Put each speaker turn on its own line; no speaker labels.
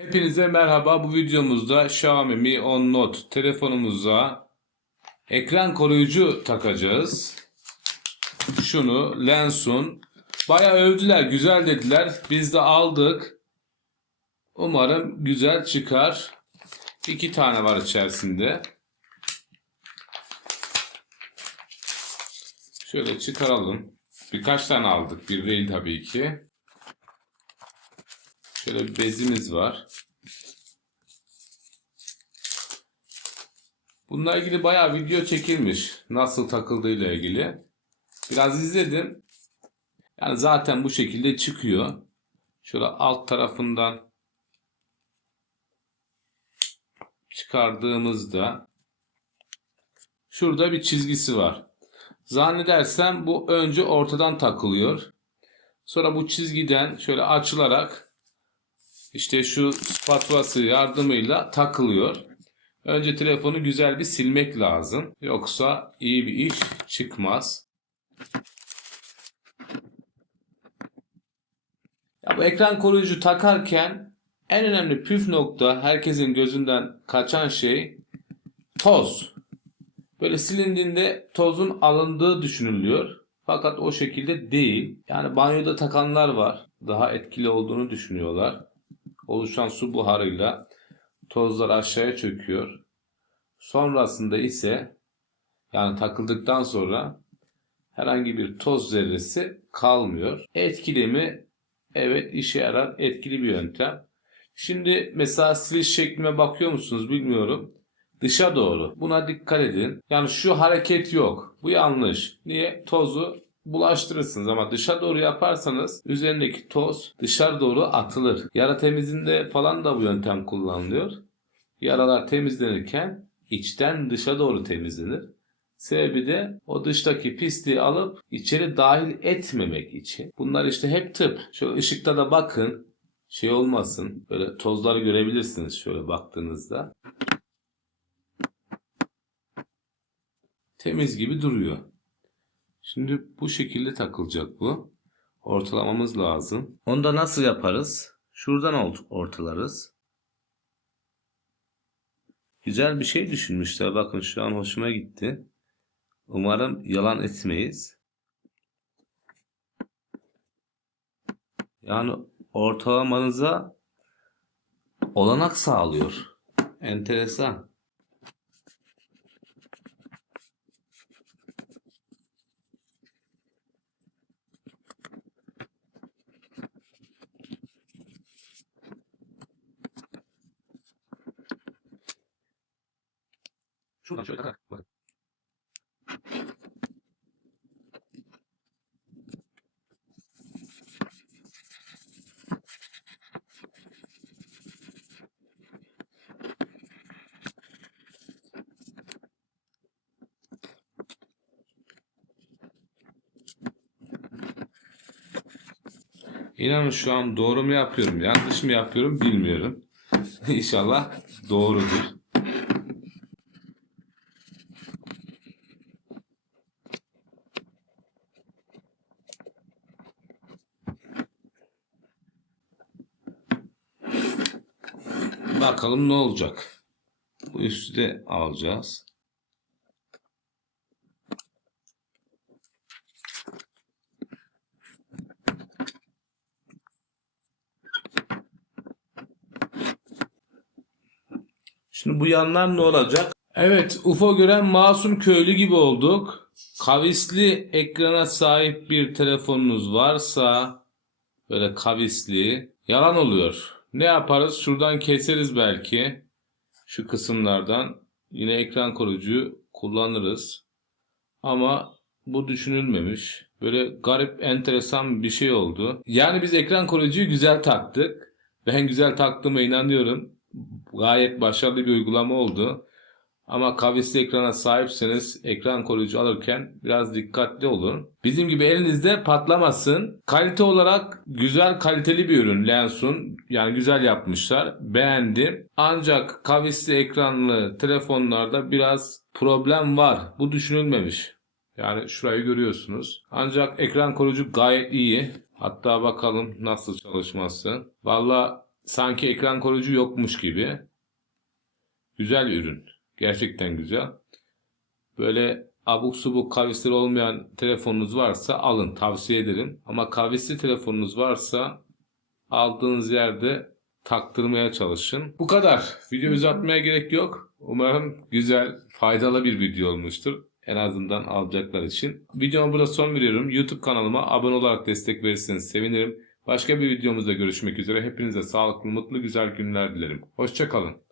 Hepinize merhaba. Bu videomuzda Xiaomi Mi 10 Note telefonumuza ekran koruyucu takacağız. Şunu Lensun bayağı övdüler, güzel dediler. Biz de aldık. Umarım güzel çıkar. İki tane var içerisinde. Şöyle çıkaralım. Birkaç tane aldık. Bir değil tabii ki. Şöyle bir bezimiz var. Bununla ilgili bayağı video çekilmiş. Nasıl takıldığıyla ilgili. Biraz izledim. Yani zaten bu şekilde çıkıyor. Şöyle alt tarafından çıkardığımızda şurada bir çizgisi var. Zannedersem bu önce ortadan takılıyor. Sonra bu çizgiden şöyle açılarak işte şu spatulası yardımıyla takılıyor. Önce telefonu güzel bir silmek lazım. Yoksa iyi bir iş çıkmaz. Ya bu ekran koruyucu takarken en önemli püf nokta herkesin gözünden kaçan şey toz. Böyle silindiğinde tozun alındığı düşünülüyor. Fakat o şekilde değil. Yani banyoda takanlar var. Daha etkili olduğunu düşünüyorlar. Oluşan su buharıyla tozlar aşağıya çöküyor. Sonrasında ise yani takıldıktan sonra herhangi bir toz zerresi kalmıyor. Etkili mi? Evet işe yarar. Etkili bir yöntem. Şimdi mesela siliş şeklime bakıyor musunuz bilmiyorum. Dışa doğru. Buna dikkat edin. Yani şu hareket yok. Bu yanlış. Niye? Tozu bulaştırırsınız ama dışa doğru yaparsanız üzerindeki toz dışarı doğru atılır. Yara temizliğinde falan da bu yöntem kullanılıyor. Yaralar temizlenirken içten dışa doğru temizlenir. Sebebi de o dıştaki pisliği alıp içeri dahil etmemek için. Bunlar işte hep tıp. Şöyle ışıkta da bakın. Şey olmasın. Böyle tozları görebilirsiniz şöyle baktığınızda. Temiz gibi duruyor. Şimdi bu şekilde takılacak bu. Ortalamamız lazım. Onu da nasıl yaparız? Şuradan ort- ortalarız. Güzel bir şey düşünmüşler. Bakın şu an hoşuma gitti. Umarım yalan etmeyiz. Yani ortalamanıza olanak sağlıyor. Enteresan. Şuradan şöyle takar. Bakın. İnanın şu an doğru mu yapıyorum, yanlış mı yapıyorum bilmiyorum. İnşallah doğrudur. Bakalım ne olacak. Bu üstü de alacağız. Şimdi bu yanlar ne olacak? Evet, UFO gören masum köylü gibi olduk. Kavisli ekrana sahip bir telefonunuz varsa böyle kavisli yalan oluyor. Ne yaparız? Şuradan keseriz belki. Şu kısımlardan yine ekran koruyucu kullanırız. Ama bu düşünülmemiş. Böyle garip, enteresan bir şey oldu. Yani biz ekran koruyucuyu güzel taktık. Ben güzel taktığıma inanıyorum. Gayet başarılı bir uygulama oldu. Ama kavisli ekrana sahipseniz ekran koruyucu alırken biraz dikkatli olun. Bizim gibi elinizde patlamasın. Kalite olarak güzel kaliteli bir ürün Lensun. Yani güzel yapmışlar. Beğendim. Ancak kavisli ekranlı telefonlarda biraz problem var. Bu düşünülmemiş. Yani şurayı görüyorsunuz. Ancak ekran koruyucu gayet iyi. Hatta bakalım nasıl çalışması. Valla sanki ekran koruyucu yokmuş gibi. Güzel ürün. Gerçekten güzel. Böyle abuk subuk kavisleri olmayan telefonunuz varsa alın. Tavsiye ederim. Ama kavisli telefonunuz varsa aldığınız yerde taktırmaya çalışın. Bu kadar. Video uzatmaya gerek yok. Umarım güzel, faydalı bir video olmuştur. En azından alacaklar için. Videoma burada son veriyorum. YouTube kanalıma abone olarak destek verirseniz sevinirim. Başka bir videomuzda görüşmek üzere. Hepinize sağlıklı, mutlu, güzel günler dilerim. Hoşçakalın.